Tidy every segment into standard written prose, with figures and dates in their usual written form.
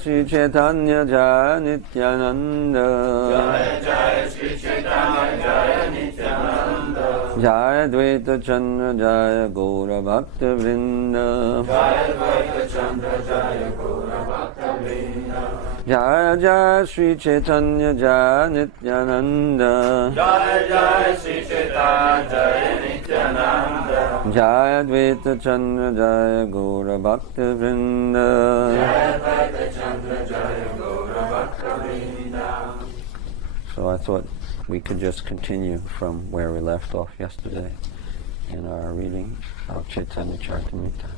Sri Chaitanya Jaya Nityananda Jaya Jaya Sri Chaitanya Jaya Nityananda Jaya Dvaita Chandra Jaya Gaura Bhakta Vrinda Jaya Dvaita Chandra Jaya Gaura Bhakta Vrinda Jaya Jaya Sri Chaitanya Jaya Nityananda Jaya Jaya Sri Chaitanya Jaya Nityananda Jaya Dvaita Chandra Jaya Gaura Bhakta Vrinda Jaya Dvaita Chandra Jaya Gaura Bhakta Vrinda. So I thought we could just continue from where we left off yesterday in our reading of Chaitanya Charitamriта.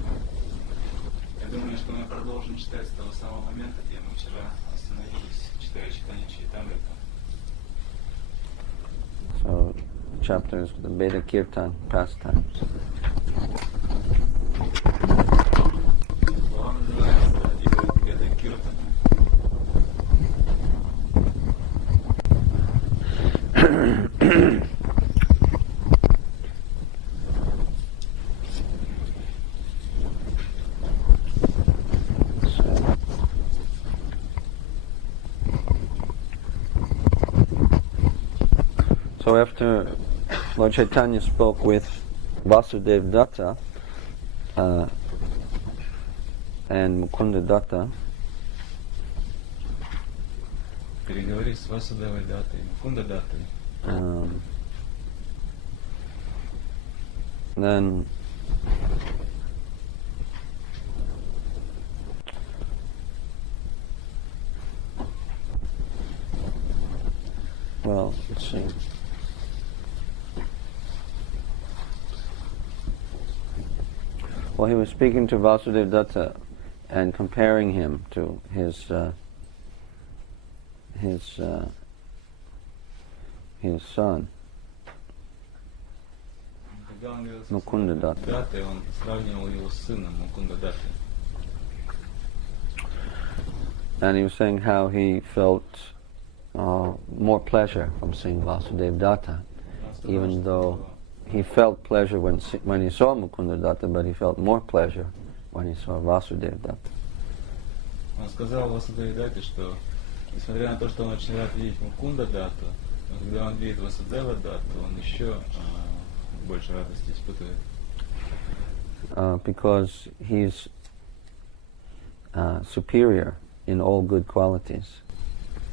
Я думаю, что мы продолжим читать с того самого момента, где мы вчера остановились, читая читание Чайтанья. So, chapters, the Veda Kirtan pastimes. Глава называется «Игры Веда Киртана». So after Lord Chaitanya spoke with Vasudeva Datta and Mukunda Datta, Переговорив с Васудевой Даттой и Мукунда Даттой, then well, let's see. Well, he was speaking to Vasudeva Datta and comparing him to his son, когда он говорил с Мукунда Даттой. Даттой, он сравнивал его с сыном Мукунда Даттой. And he was saying how he felt more pleasure from seeing Vasudeva Datta, even though he felt pleasure when he saw Mukunda Datta, but he felt more pleasure when he saw Vasudeva Datta. Он сказал Васудеве Датте, что несмотря на то, что он очень рад видеть Мукунда Датту, но когда он видит Васудева Датту, он еще больше радости испытывает. Because he's superior in all good qualities.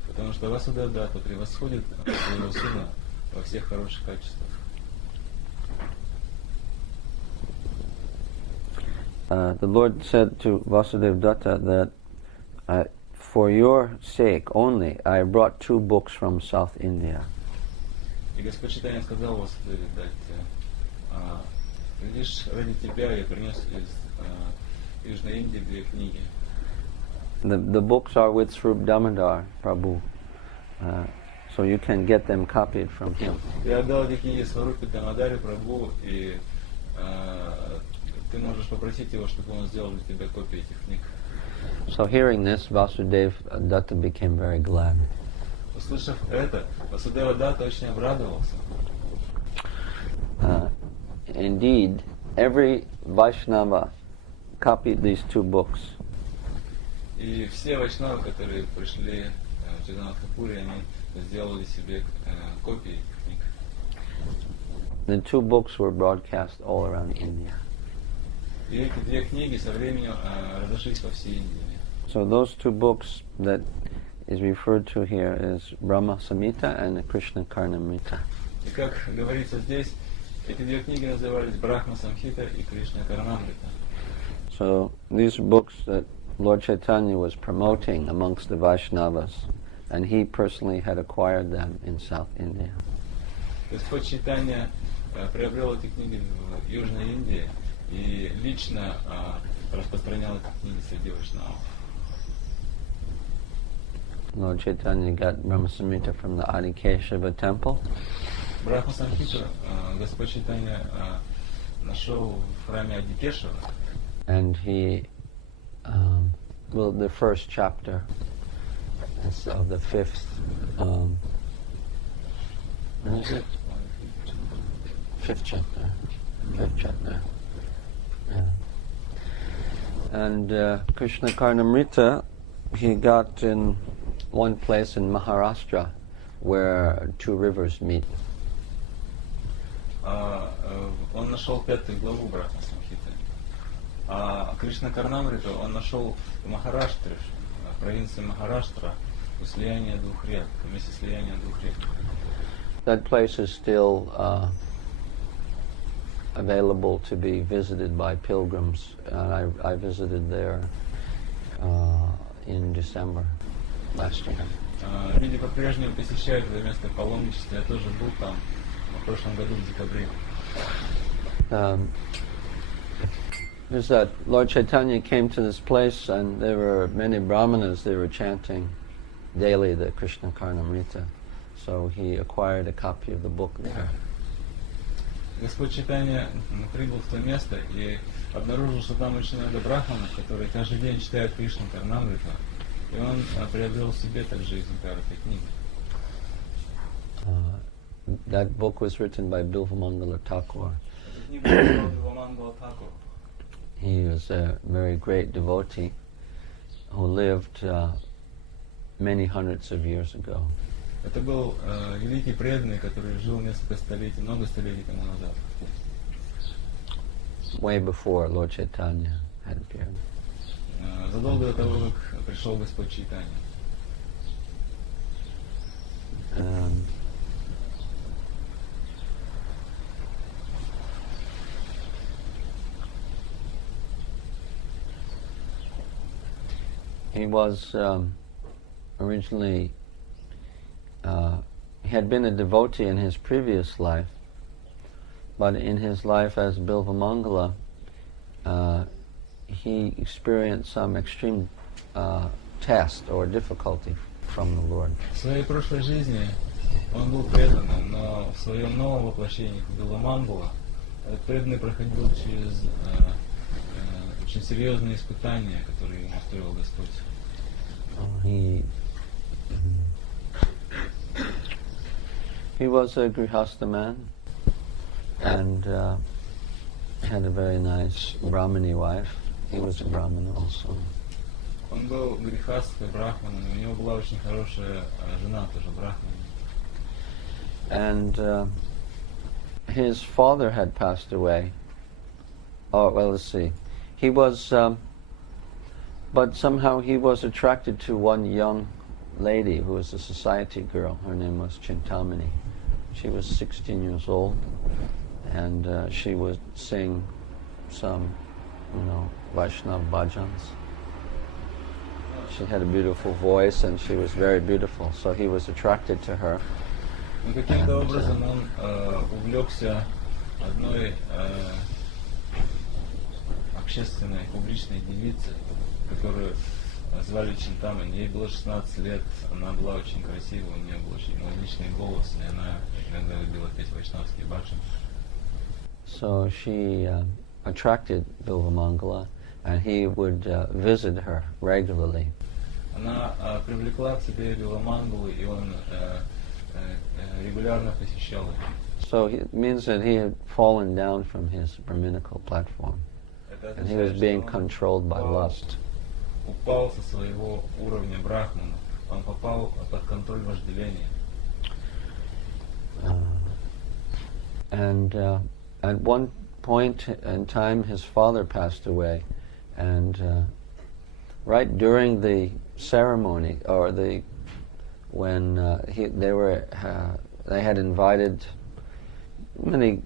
Потому что Васудева Датта превосходит своего сына во всех хороших качествах. The Lord said to Vasudeva Datta that for your sake only I brought 2 books from South India. И Господь Чайтанья сказал Васудеве Датте, лишь ради тебя я принес из Южной Индии 2 книги. The books are with Srup Damodar Prabhu, so you can get them copied from him. Я отдал эти книги Сварупе Дамодаре Прабху, и ты можешь попросить его, чтобы он сделал для тебя копии этих книг. So hearing this, Vasudeva Datta became very glad. Услышав это, Васудева Датта очень обрадовался. Indeed, every Vaishnava copied these 2 books. И все вайшнавы, которые пришли в Чайтанья-Пури, они сделали себе копии этих книг. The 2 books were broadcast all around India. И эти 2 книги со временем разошлись по всей Индии. So those 2 books that is referred to here is Brahma Samhita and Krishna Karnamrita. И как говорится здесь, эти 2 книги назывались Брахма Самхита и Кришна Карнамрита. So these are books that Lord Chaitanya was promoting amongst the Vaishnavas, and he personally had acquired them in South India. Господь Чайтанья приобрел эти книги в Южной Индии и лично распространял эти книги среди вайшнавов. Lord Chaitanya got Brahma Samhita from the Adikeshava temple. Брахма Самхиту Господь Чайтанья нашел в храме Адикешева. And he, well, the first chapter of the 5th, what is it? 5th chapter. 5th chapter. Yeah. And Krishna Karnamrita he got in one place in Maharashtra where two rivers meet. Он нашел пятую главу Брахма Самхиты. А Кришна Карнамриту он нашел в Махараштре, в провинции Махараштра, у слияния двух рек, в месте слияния двух рек. That place is still available to be visited by pilgrims, and I visited there in December last year. Люди по-прежнему посещают это место паломничества. Я тоже был там в прошлом году в декабре. Is that Lord Chaitanya came to this place, and there were many brahmanas. They were chanting daily the Krishna Karnamrita, so he acquired a copy of the book there. Господь Чайтанья прибыл в то место и обнаружил, что там очень много брахманов, которые каждый день читают Кришну Карнамриту, и он приобрел себе также экземпляр этой книги. That book was written by Bilvamangala Thakur. He was a very great devotee who lived many hundreds of years ago. Это был великий преданный, который жил несколько столетий, много столетий тому назад. Way before Lord Chaitanya had appeared. Задолго до того, как пришел Господь Чайтанья. He was originally, he had been a devotee in his previous life, but in his life as Bilvamangala, he experienced some extreme test or difficulty from the Lord. В своей прошлой жизни он был преданным, но в своем новом воплощении, как Биламангала, этот преданный проходил через очень серьезные испытания, которые ему устроил Господь. He was a grihastha man and had a very nice Brahmani wife. He was a Brahmana also. Он был грихастхой брахманом, у него была очень хорошая жена, тоже брахман. And his father had passed away. Oh, well, let's see. He was, but somehow he was attracted to one young lady who was a society girl. Her name was Chintamani. She was 16 years old, and she would sing some, Vaishnava bhajans. She had a beautiful voice, and she was very beautiful, so he was attracted to her. И каким-то образом он увлекся одной общественной, публичной девицей, которую звали Чинтамани. Ей было 16 лет, она была очень красивая, у нее был очень мелодичный голос, и она иногда любила петь вайшнавские баджаны. So she attracted Bilvamangala, and he would visit her regularly. Она привлекла к себе Биламангалу, и он регулярно посещал ее. So it means that he had fallen down from his Brahminical platform, and he was being controlled by lust. Упал со своего уровня брахмана, он попал под контроль вожделения. And at one point in time, his father passed away, and right during the ceremony, or when they had invited many.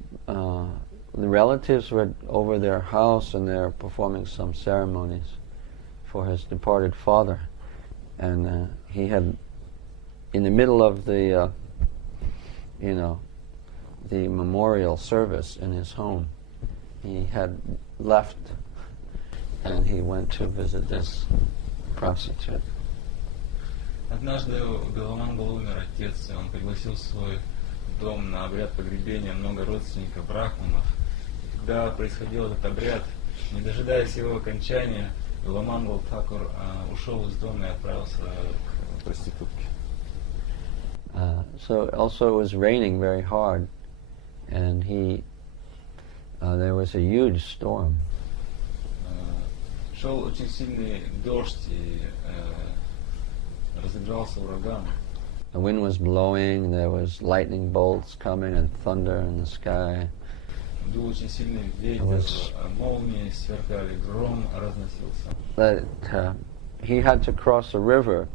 The relatives were over their house, and they were performing some ceremonies for his departed father, and he had, in the middle of the memorial service in his home, he had left, and he went to visit this prostitute. Однажды у Биламангала умер отец, и он пригласил в свой дом на обряд погребения много родственников брахманов. И когда происходил этот обряд, не дожидаясь его окончания, Биламангал Тхакур ушел из дома и отправился к проститутке. So also it was raining very hard, and there was a huge storm. Шел очень сильный дождь и разыгрался ураган. The wind was blowing, there was lightning bolts coming and thunder in the sky. Дул очень сильный ветер, молнии сверкали, гром разносился. That he had to cross a river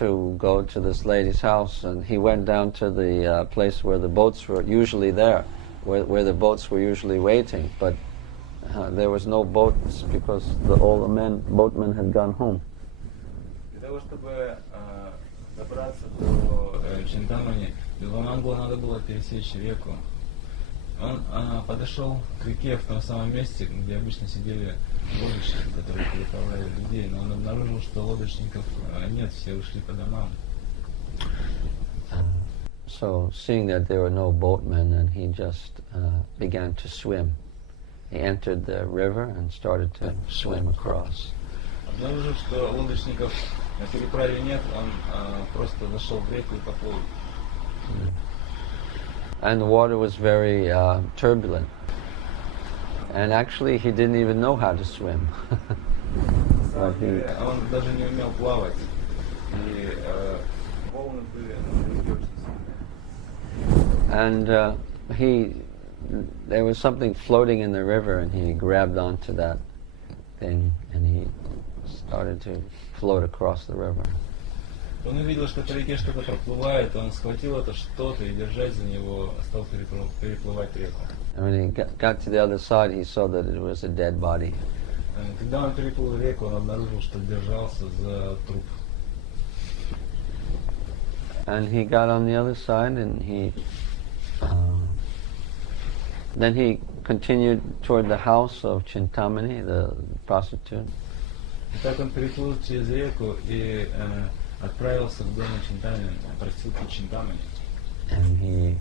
to go to this lady's house, and he went down to the place where the boats were usually there, where the boats were usually waiting, but there was no boats because all the boatmen had gone home. Для того, чтобы добраться до Чайтаньи, Биламангалу надо было пересечь реку. Он подошел к реке в том самом месте, где обычно сидели лодочники, которые переправляли людей, но он обнаружил, что лодочников нет, все ушли по домам. So, seeing that there were no boatmen, and he just began to swim. He entered the river and started to swim across. Обнаружив, что лодочников на переправе нет, он просто зашел в реку и поплыл. And the water was very turbulent. And actually, he didn't even know how to swim. Он даже не умел плавать. И волны были очень сильные. And there was something floating in the river, and he grabbed onto that thing, and he started to float across the river. Он увидел, что по реке что-то проплывает, он схватил это что-то и, держась за него, стал переплывать реку. And when he got to the other side, he saw that it was a dead body. Когда он переплыл реку, он обнаружил, что держался за труп. And he got on the other side, and then he continued toward the house of Chintamani, the prostitute. И так он переплыл через реку и отправился в дом Чайтаньи, проститутки Чайтаньи. And he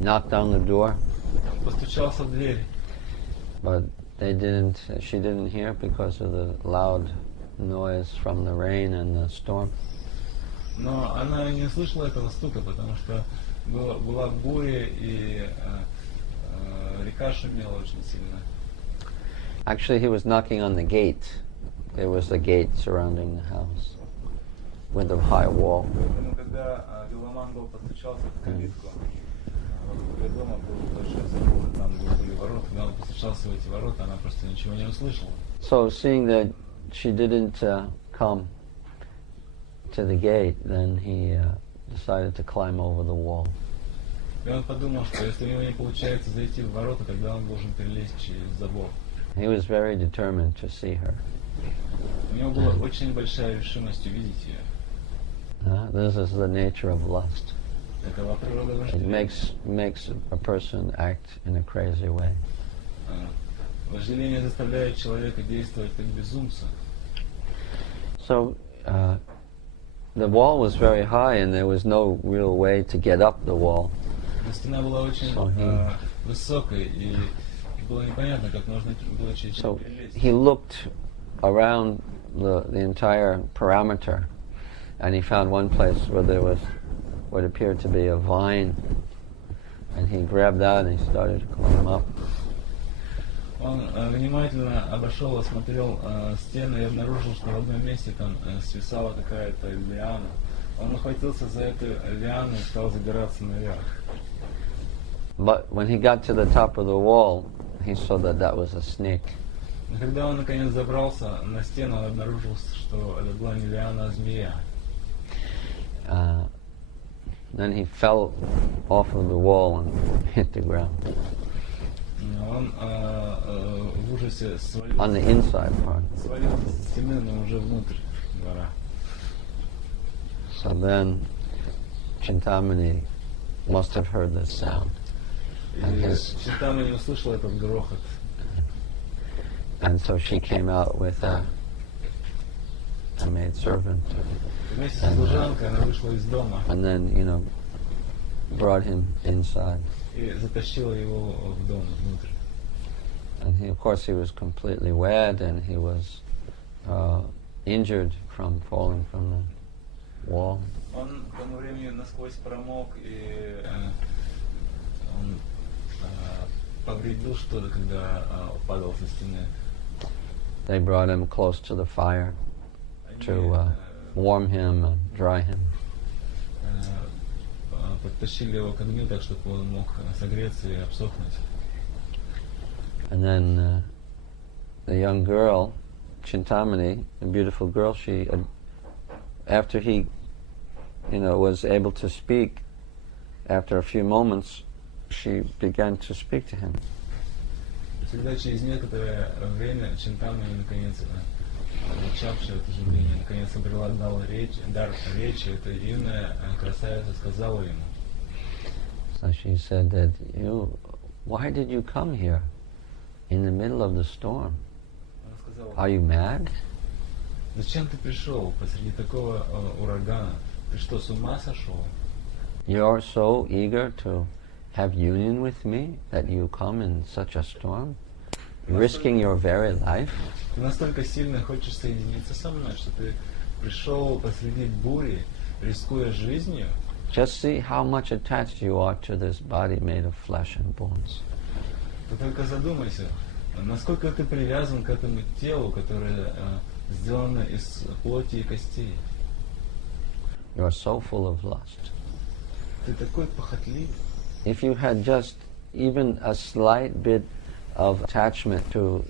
knocked on the door. Он постучался в дверь. But she didn't hear because of the loud noise from the rain and the storm. Но она не слышала этого стука, потому что была буря и река шумела очень сильно. Actually, he was knocking on the gate. There was a gate surrounding the house with a high wall. Поэтому, когда Биламангал постучался в калитку, вокруг дома был большой забор, там были ворота. Когда он постучался в эти ворота, она просто ничего не услышала. So, seeing that she didn't come to the gate, then he decided to climb over the wall. И он подумал, что если у него не получается зайти в ворота, тогда он должен перелезть через забор. He was very determined to see her. У него была очень большая решимость увидеть ее. This is the nature of lust. Такова природа It вожделения. makes a person act in a crazy way. Вожделение заставляет человека действовать как безумца. So, the wall was very high, and there was no real way to get up the wall. Стена была очень высокой, и было непонятно, как можно было через So нее перелезть. he looked around the entire parameter, and he found one place where there was what appeared to be a vine, and he grabbed that and he started to climb up. Он внимательно обошел, осмотрел стену и обнаружил, что в одном месте там свисала какая-то лиана. Он ухватился за эту лиану и стал забираться наверх. But when he got to the top of the wall, he saw that that was a snake. Но когда он наконец забрался на стену, он обнаружил, что это была не лиана, а змея. Then he fell off of the wall and hit the ground. Он в ужасе On the inside part. свалился со стены, но уже внутрь двора. So then Chintamani must have heard this sound. И Чайтанья не услышала этот грохот. And so she came out with a maidservant, Вместе с служанкой она вышла из дома and then, brought him inside. и затащила его в дом внутрь. And of course, he was completely wet, and he was injured from falling from the wall. Он к тому времени насквозь промок, и он повредил что-то, когда падал со стены. They brought him close to the fire to warm him and dry him. Подтащили его к огню, так чтобы он мог согреться и обсохнуть. And then the young girl, Chintamani, the beautiful girl, she, after he, was able to speak, after a few moments, she began to speak to him. Когда через некоторое время Чинтамани наконец, начавшая это изумление, наконец обрела дар речи, эта юная красавица сказала ему. So she said that, why did you come here in the middle of the storm? Она сказала, Are you mad? зачем ты пришел посреди такого урагана? Ты что, с ума сошел? You're so eager to have union with me that you come in such a storm, risking your very life? Ты настолько сильно хочешь соединиться со мной, что ты пришел посреди бури, рискуя жизнью? Just see how much attached you are to this body made of flesh and bones. Ты только задумайся, насколько ты привязан к этому телу, которое сделано из плоти и костей. You are so full of lust. Ты такой похотливый. If you had just even a slight bit of attachment to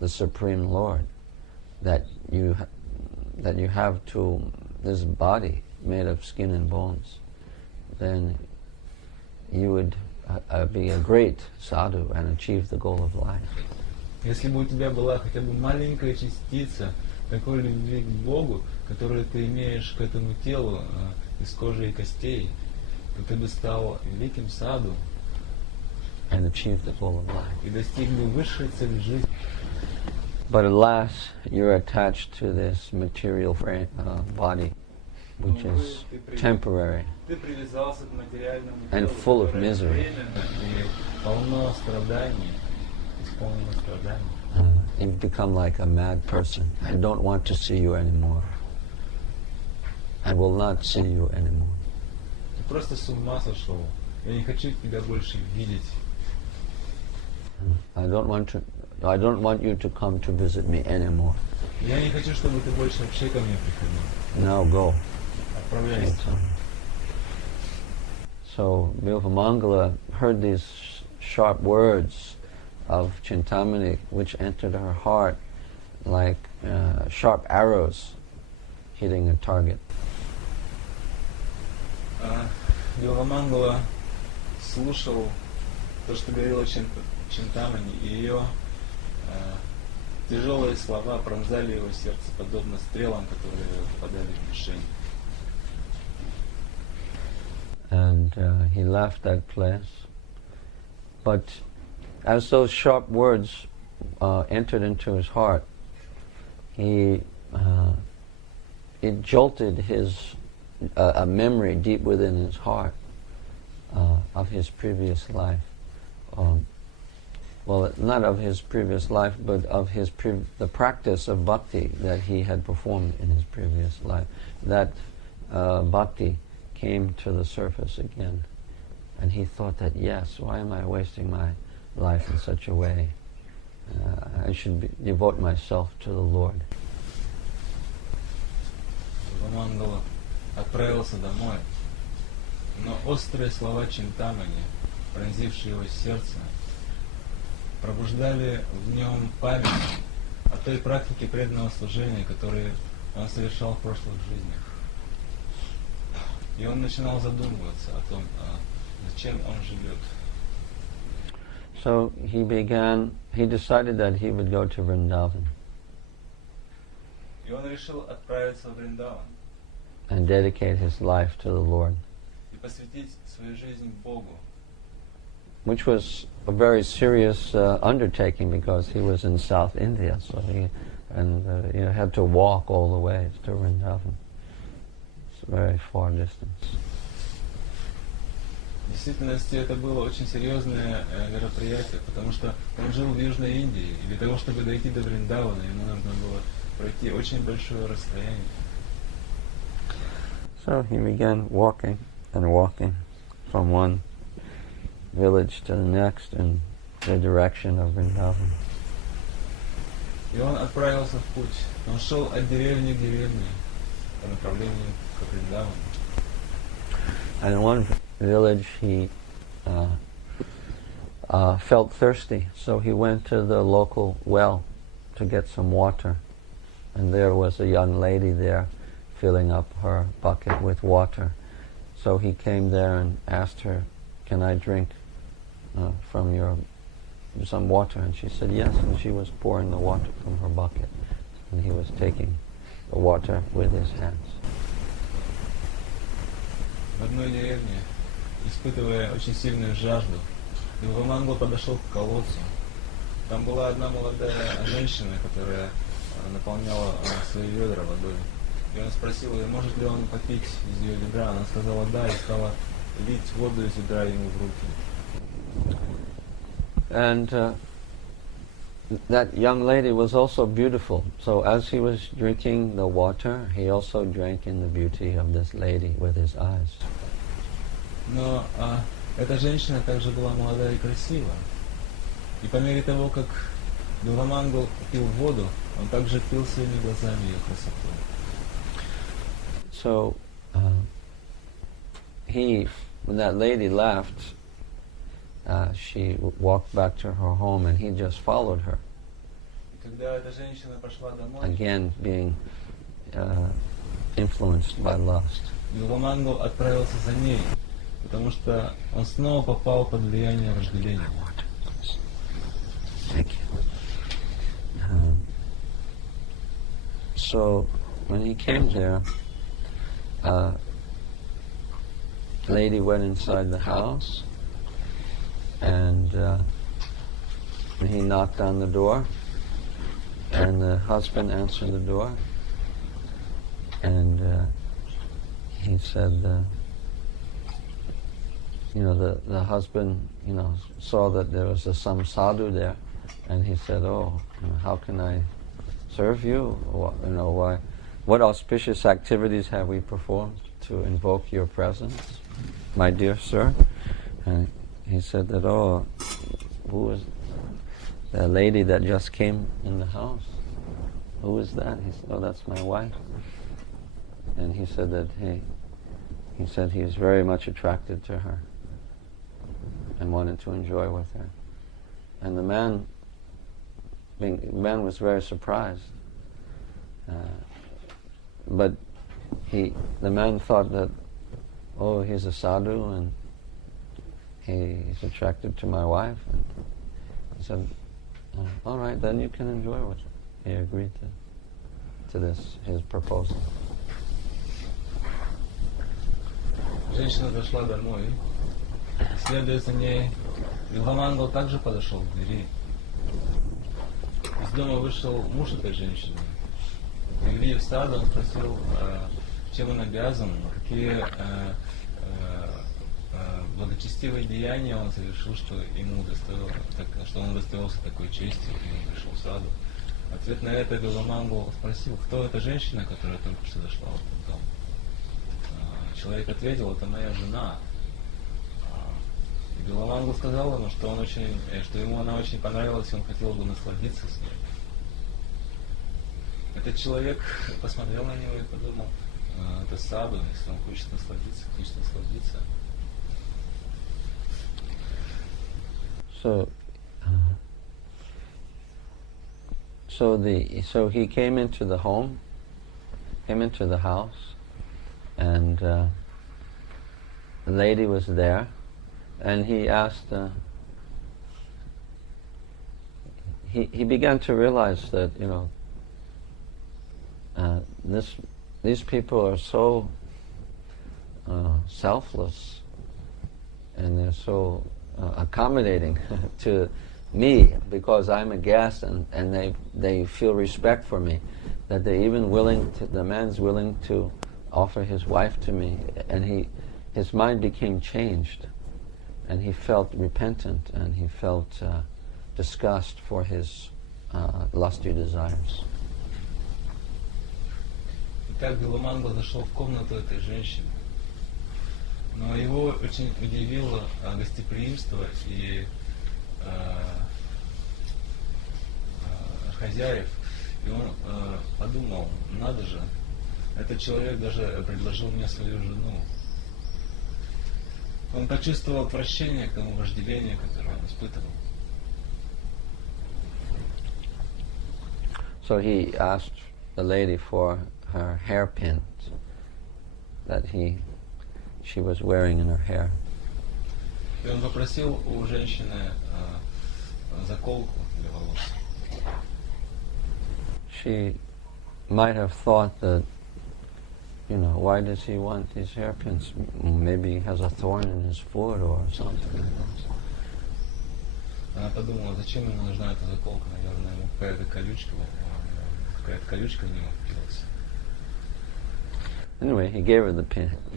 the Supreme Lord that you have to this body made of skin and bones, then you would be a great sadhu and achieve the goal of life. Если бы у тебя была хотя бы маленькая частица такой любви к Богу, которую ты имеешь к этому телу из кожи и костей, то ты бы стал великим саду and achieve the goal of life. И достиг бы высшей цели жизни. But alas, you're attached to this material body, which is temporary Ты привязался к материальному and телу, full of которое misery. временно и полно страданий, исполнено страданий. You've become like a mad person. I don't want to see you anymore. I will not see you anymore. Ты просто с ума сошел. Я не хочу тебя больше видеть. I don't want you to come to visit me anymore. Я не хочу, чтобы ты больше вообще ко мне приходил. Now go. Отправляйся. So Bilvamangala heard these sharp words of Chintamani, which entered her heart like sharp arrows hitting a target. Билвамангала слушал то, что говорила Чинтамани, и ее тяжелые слова пронзали его сердце, подобно стрелам, которые попадали в мишень. And he left that place. But as those sharp words entered into his heart, it jolted a memory deep within his heart of his previous life. Well, not of his previous life, but of the practice of bhakti that he had performed in his previous life. That bhakti came to the surface again. And he thought that, yes, why am I wasting my life in such a way? I should devote myself to the Lord. Билвамангала отправился домой, но острые слова Чинтамани, пронзившие его сердце, пробуждали в нем память о той практике преданного служения, которую он совершал в прошлых жизнях. И он начинал задумываться о том, зачем он живет. So he decided that he would go to Vrindavan И он решил отправиться в Вриндаван and dedicate his life to the Lord, и посвятить свою жизнь Богу, which was a very serious undertaking because he was in South India, so he had to walk all the way to Vrindavan. It's a very far distance. В действительности это было очень серьезное мероприятие, потому что он жил в Южной Индии, и для того, чтобы дойти до Вриндавана, ему нужно было пройти очень большое расстояние. So he began walking and walking from one village to the next in the direction of Vrindavan. И он отправился в путь. Он шел от деревни к деревне по направлению к Вриндавану. And in one village he felt thirsty, so he went to the local well to get some water. And there was a young lady there filling up her bucket with water. So he came there and asked her, "Can I drink from some water?" And she said yes, and she was pouring the water from her bucket. And he was taking the water with his hands. В одной деревне, испытывая очень сильную жажду, Билвамангла подошел к колодцу. Там была одна молодая женщина, которая наполняла свои ведра водой. И он спросил ее, может ли он попить из ее ведра. Она сказала да, и стала лить воду из ведра ему в руки. And that young lady was also beautiful. So as he was drinking the water, he also drank in the beauty of this lady with his eyes. Но эта женщина также была молодая и красивая. И по мере того, как Билвамангл пил воду, он также пил своими глазами ее красоту. So when that lady left, she walked back to her home, and he just followed her. Again, being influenced by lust. Билвамангл отправился за ней, потому что он снова попал под влияние вожделения. Thank you. So when he came there, a lady went inside the house, and he knocked on the door, and the husband answered the door, and he said, the husband, saw that there was some sadhu there, and he said, "Oh, how can I serve you? What auspicious activities have we performed to invoke your presence, my dear sir?" And he said that, "Oh, who is the lady that just came in the house? Who is that?" He said, "Oh, that's my wife." And he said that he said he is very much attracted to her and wanted to enjoy with her. And the man was very surprised. But the man thought that, oh, he's a sadhu and he's attracted to my wife. And he said, all right, then you can enjoy with it. He agreed to this, his proposal. Женщина зашла домой, следуя за ней, Билвамангл также подошел к двери. Из дома вышел муж этой женщины. Привели ее в сад, он спросил, чем он обязан, какие благочестивые деяния он совершил, что он удостоился такой чести, и он пришел в саду. Ответ на это Билвамангл спросил, кто эта женщина, которая только что зашла в этот дом. Человек ответил, это моя жена. И Билвамангл сказал ему, что ему она очень понравилась, и он хотел бы насладиться с ней. Этот человек посмотрел на него и подумал, это саду, если он хочет насладиться, So he came into the house, and the lady was there, and he asked. He began to realize that these people are so selfless, and they're so accommodating to me because I'm a guest, and they feel respect for me, that the man's willing to offer his wife to me, and his mind became changed, and he felt repentant, and he felt disgust for his lusty desires. Итак, Билвамангл зашел в комнату этой женщины, но его очень удивило гостеприимство и хозяев, И он подумал, надо же, этот человек даже предложил мне свою жену. Он почувствовал отвращение к тому вожделению, которое он испытывал. So he asked the lady for her hairpins that she was wearing in her hair. И он попросил у женщины заколку для волос. She might have thought that, why does he want these hairpins? Maybe he has a thorn in his foot or something like that. Она подумала, зачем ему нужна эта заколка? Наверное, ему какая-то колючка в него впилась. Anyway, he gave her the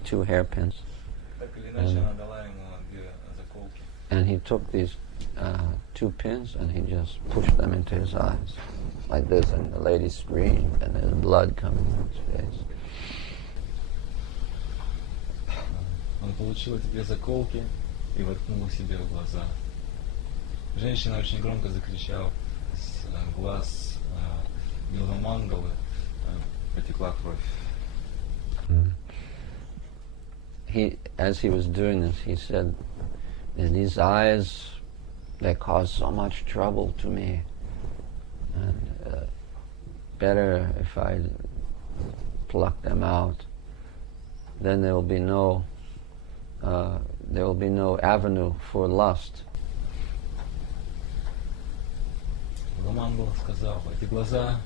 two hairpins. Так или иначе, она дала ему две заколки. And he took these two pins and he just pushed them into his eyes, like this, and the lady screamed and there's blood coming out his face. Он получил эти две заколки и воткнул их себе в глаза. Женщина очень громко закричала, с глаз Билвамангалы потекла кровь. As he was doing this, he said, these eyes, they cause so much trouble to me, and better if I pluck them out. Then there will be no avenue for lust. Ламангала сказал, эти глаза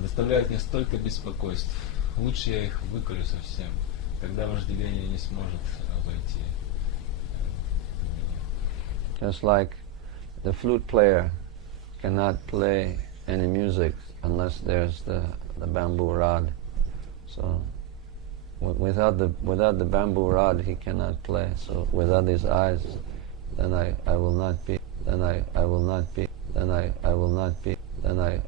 доставляют мне столько беспокойств. Лучше я их выколю совсем. Тогда вожделение не сможет войти. Just like the flute player cannot play any music unless there's the bamboo rod. So without the bamboo rod he cannot play. So without his eyes, then I will not be.